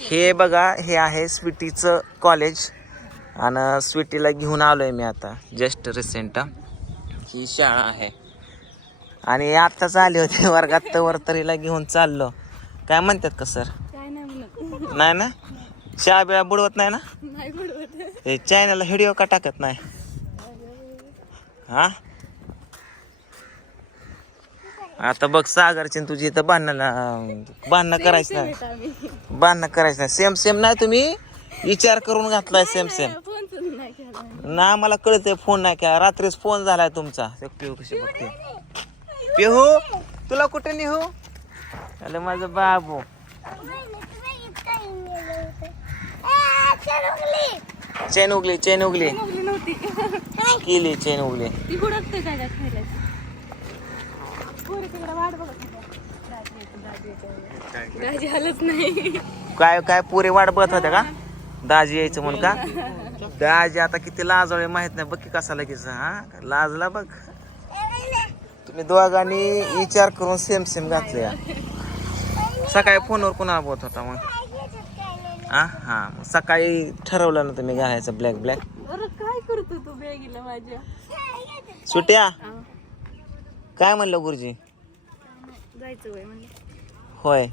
हे बघा हे आहे स्वीटीचं कॉलेज आणि स्वीटीला घेऊन आलोय मी आता जस्ट रिसेंट ही शाळा आहे. आणि आत्ताच आले होते वर्गात तर वर तरीला घेऊन चाललो. काय म्हणतात का सर नाही ना? शाळा बिळा बुडवत नाही ना? हे चॅनलला व्हिडिओ का टाकत नाही? हा? आता बघ सागरची तुझी इथं भांडणं भांडणं करायचं नाही. भांडणं करायचं नाही. सेम सेम नाही तुम्ही. विचार करून घातलाय सेम सेम ना मला कळतंय फोन नाही का रात्रीच फोन झालाय तुमचा. पिहू कशी बघते? पिहू तुला कुठे नेहू? अरे माझं बाबू. चेन उगली चेन उगली. केली चेन उगली ती हुडकते काय काय खायला पोरं तिकडे वाट बघत होत्या. दाजी आलंच नाही काय काय पुरे वाट बघत होत्या का? दाजी यायचं म्हणून का? दाजी आता किती लाजवळे माहीत नाही. बघ की कसा लगेच हा? लाजला बघ. तुम्ही दोघांनी विचार करून सेम सेम घातले. सकाळी फोनवर कुणा बोलत होता मग? हा हा सकाळी ठरवलं ना तुम्ही घालायचं ब्लॅक ब्लॅक काय करतो तू बॅगीला माझ्या? सुट्या? काय म्हणलं गुरुजी? जायचं वय म्हणजे होय.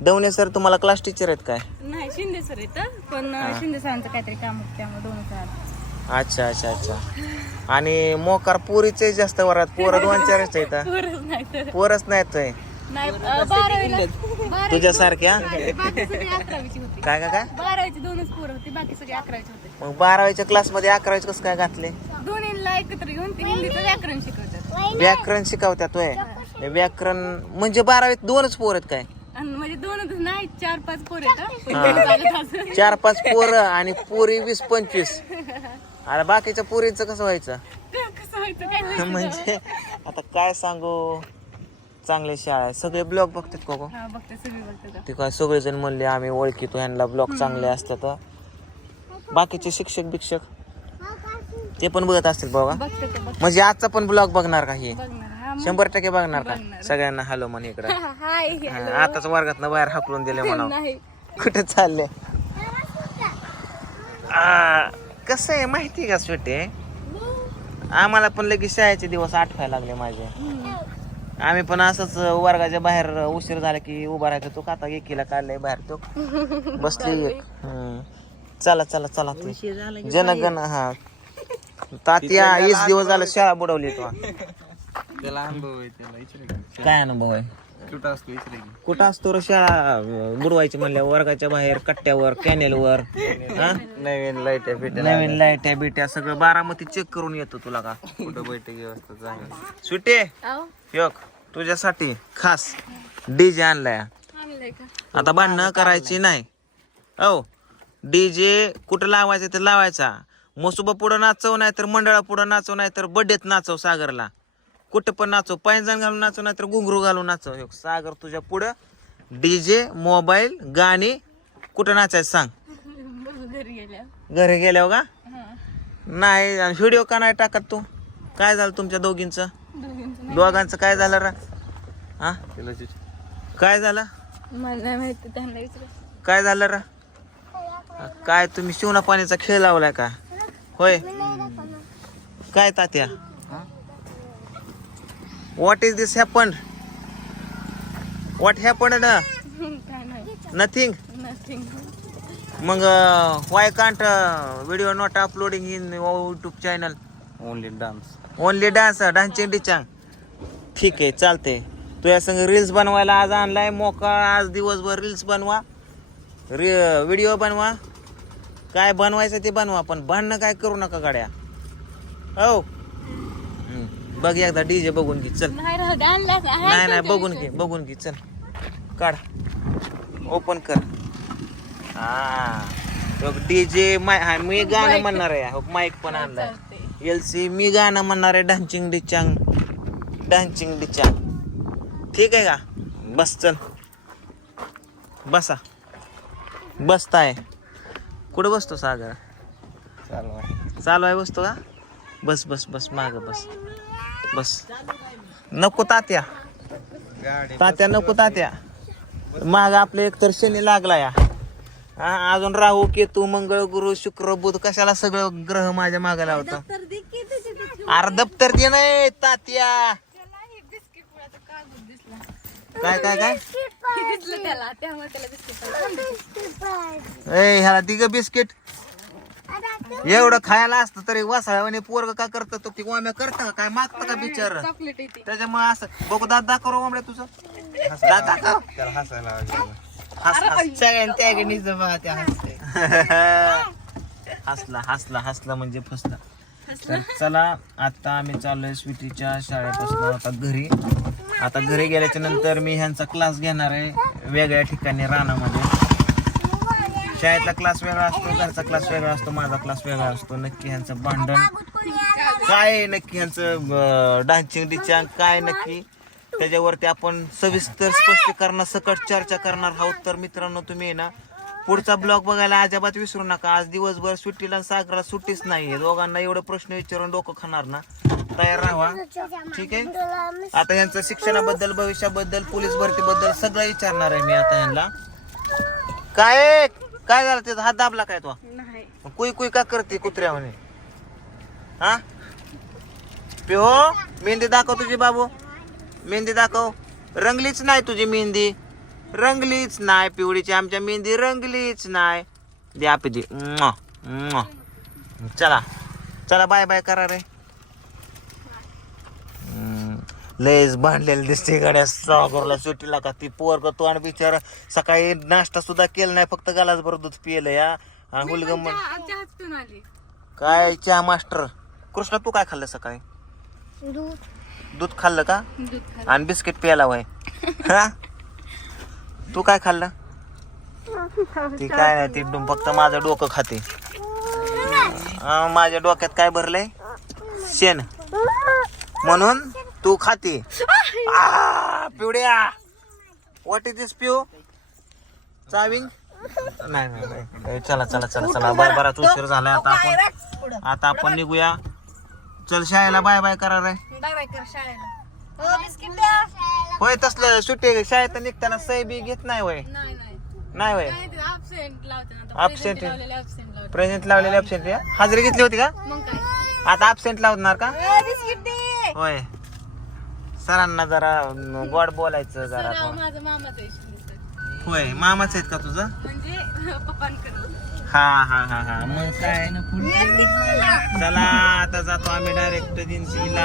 दवणे सर तुम्हाला क्लास टीचर आहेत काय? नाही शिंदे सर येतं पण शिंदे सरांचं काहीतरी काम होतं त्यामुळे दोन अच्छा अच्छा अच्छा. आणि मोकार पुरीचे जास्त वरात पोरं दोन चारच आहेत पोरच नाही तर पोरच नाहीत होय. नाही अं, बारावीला बारावी तुझ्यासारख्या बाकी सगळी अकरावीची होती. काय काय काय? बारावीची दोनच पोरं होती बाकी सगळे अकरावीची होते. मग बारावीच्या क्लासमध्ये अकरावीचे कसं काय घातले? दोन्हीला एकत्र घेऊन ते हिंदीचं व्याकरण शिकवतात व्याकरण शिकवतात वय हे व्याकरण म्हणजे बारावीत दोनच पोर आहेत काय? आणि म्हणजे दोनच नाही चार पाच पोर आहेत चार पाच पोरं आणि पोरी वीस पंचवीस. अरे बाकीच्या पोरींचं कसं व्हायचं. म्हणजे आता काय सांगू? चांगली शाळा आहे सगळे ब्लॉग बघतात का गो? हा बघते सगळी बघते ते काय सगळेजण म्हणले आम्ही ओळखीतो ह्यांना ब्लॉग चांगले असतात बाकीचे शिक्षक बिक्षक ते पण बघत असतील बघा बघते ते बघ म्हणजे आजचा पण ब्लॉग बघणार बघणार हा मग. शंभर टक्के बघणार का? बघणार. सगळ्यांना हॅलो म्हण इकडं. हाय हा, आताच वर्गात बाहेर हाकलून दिले म्हणा नाही. कुठे चालले? कसं आहे माहिती आहे का सुटे आम्हाला पण लगेच शाळेचे दिवस आठवायला लागले माझे. आम्ही पण असंच वर्गाच्या बाहेर उशीर झाला की उभा राहायचो तो. आता एकीला काढलाय बाहेर तो. बसली. एक हम्म. चला चला चला ती जनगण हा. तात्या वीस दिवस झालं शाळा बुडवली तो. त्याला अनुभव आहे त्याला. काय अनुभव आहे? कुठं असतो विचारा की. कुठं असतो रे शाळा? बुडवायची म्हणल्या वर्गाच्या बाहेर कट्ट्यावर कॅनेलवर हा? नवीन लाइट आहे भेटेल नवीन लाईट्या बिट्या सगळं बारामती चेक करून येतो तुला का? कुठं बैठक व्यवस्था आहे. सुटे yok तुझ्यासाठी खास डीजे आणलाय. आता भांडणं करायची नाही. हो डीजे कुठं लावायचं ते लावायचा. मसुबा पुढं नाचव नाही तर मंडळा पुढं नाचव नाही तर बड्डेत नाचव सागरला. कुठं पण नाचव पैंजण घालून नाचव नाही तर घुंगरू घालून नाचव. ह्यो, सागर तुझ्या पुढं. डीजे मोबाईल गाणी. कुठं नाचायचं सांग? घरी गेल्या घरी गेल्यावर का? हा नाही व्हिडिओ का नाही टाकत तू? काय झालं तुमच्या दोघींचं? दोघींचं काय झालं रा? हा. काय झालं? काय झालं रा? काय तुम्ही शिवना पाण्याचा खेळ लावलाय का? होय. काय Tatya? What is this happen what happen nothing मग why can't video not uploading in YouTube channel only dance only dance dancing डिचांग ठीक आहे चालते तुझ्या संग रील्स बनवायला आज आणलाय मोका आज दिवसभर रील्स बनवा. रि व्हिडिओ बनवा. काय बनवायचं ते बनवा पण भांडणं काय करू नका गाड्या. हो. बघ एकदा डीजे बघून घे चल. नाही नाही नाही बघून घे बघून घे चल. काढ. ओपन कर. हा. डीजे माय हा मी गाणं म्हणणार आहे. हो, माईक पण आणलाय एल सी मी गाणं म्हणणार आहे डान्सिंग डिचांग डान्सिंग डिचांग ठीक आहे का? बस चल. बसा. बसताय. कुठं बसतो सागर? चालू आहे चालू आहे बसतो का? बस बस बस माग बस. बस. नको तात्या. गाडी तात्या नको तात्या. माग आपल्या एकतर शनी लागला या. हा अजून राहू केतू मंगळ गुरु शुक्र बुध कशाला सगळं ग्रह माझ्या मागे लावतो? तर दे की त्याची त्याची अरे दप्तर दे नाही तात्या. त्याला बिस्किट पुढाचा कागद दिसला. काय काय काय? दिसलं त्याला त्यामुळे त्याला बिस्किट ए ह्याला तिघ बिस्किट. एवढं खायला असतं तरी वसाळ्याने पोरग का करत? तो ती वाम्या करता का? काय मागतं का बिचार? चॉकलेट येते. त्याच्यामुळे असं बघू दात दाखव वामड्या तुझं. दात दाखव. त्याला हसायला लागलं. हस हस. सगळ्यांनी त्याकडे जमा त्या हसते. हसला हसला हसला म्हणजे फसला. तर चला आता आम्ही चाललोय स्वीटीच्या शाळेपासून आता घरी. आता घरी गेल्याच्यानंतर मी ह्यांचा क्लास घेणार आहे वेगळ्या ठिकाणी रानामध्ये. शाळेतला क्लास वेगळा असतो घरचा क्लास वेगळा असतो माझा क्लास वेगळा असतो. नक्की ह्यांचं भांडण काय आहे? नक्की ह्यांचं डान्सिंग डिचांग काय नक्की? त्याच्यावरती आपण सविस्तर स्पष्टीकरणा सकट चर्चा करणार आहोत. तर मित्रांनो तुम्ही ना पुढचा ब्लॉग बघायला अजिबात विसरू नका. आज दिवसभर सुट्टीला सागराला सुट्टीच नाही दोघांना एवढे प्रश्न विचारून डोकं खाणार ना? तयार राहा ठीक आहे? आता यांचं शिक्षणाबद्दल भविष्याबद्दल पोलीस भरतीबद्दल सगळं विचारणार आहे मी आता यांना. काय काय झालं? त्याचा हात दाबला काय तो? कुई कुई का करते कुत्र्या म्हणे हा? पिहो मेहंदी दाखव तुझी बाबू. मेहंदी दाखव. रंगलीच नाही तुझी मेहंदी. रंगलीच नाही पिवळीची आमच्या मेहंदी रंगलीच नाही दे आपी दे. चला चला बाय बाय करा रे. हम्म, लयच भांडलेलं दिसते गाड्या. सागरला सुट्टीला का ती पोरग तो आणि बिचारा. सकाळी नाश्ता सुद्धा केला नाही फक्त गालाच बरं दूध पिलं या. आणि आली. काय चहा मास्टर? कृष्णा तू काय खाल्लं सकाळी? दूध खाल्लं का? दूध खाल्लं. आणि बिस्किट प्यायला वय. हा? तू काय खाल्लं? ती काय नाही ती फक्त माझं डोकं खाते. माझ्या डोक्यात काय भरलंय? शेण. म्हणून तू खाते. आ, पिवड्या. व्हॉट इज दिस पिऊ? चाविंग नाही नाही. चला चला चला चला. बाय बराच उशीर झालाय आता आपण. आता आपण निघूया. चल शाळेला बाय बाय करा रे. बाय बाय कर शाळेला. होय तसलं सुट्टी शाळेत निघताना सही बी घेत नाही वय नाही नाही. नाही वय absent प्रेझेंट लावलेले अबसेंट हाजरी घेतली होती का? आता अबसेंट लावणार का? होय. सरांना जरा अं, गोड बोलायचं जरा सराव आपण. माझा मामाचा इशू होय मामाच आहेत का तुझं? म्हणजे पप्पांकडे हा हा हा हा. मग काय? चला आता जातो आम्ही डायरेक्ट दिनसीला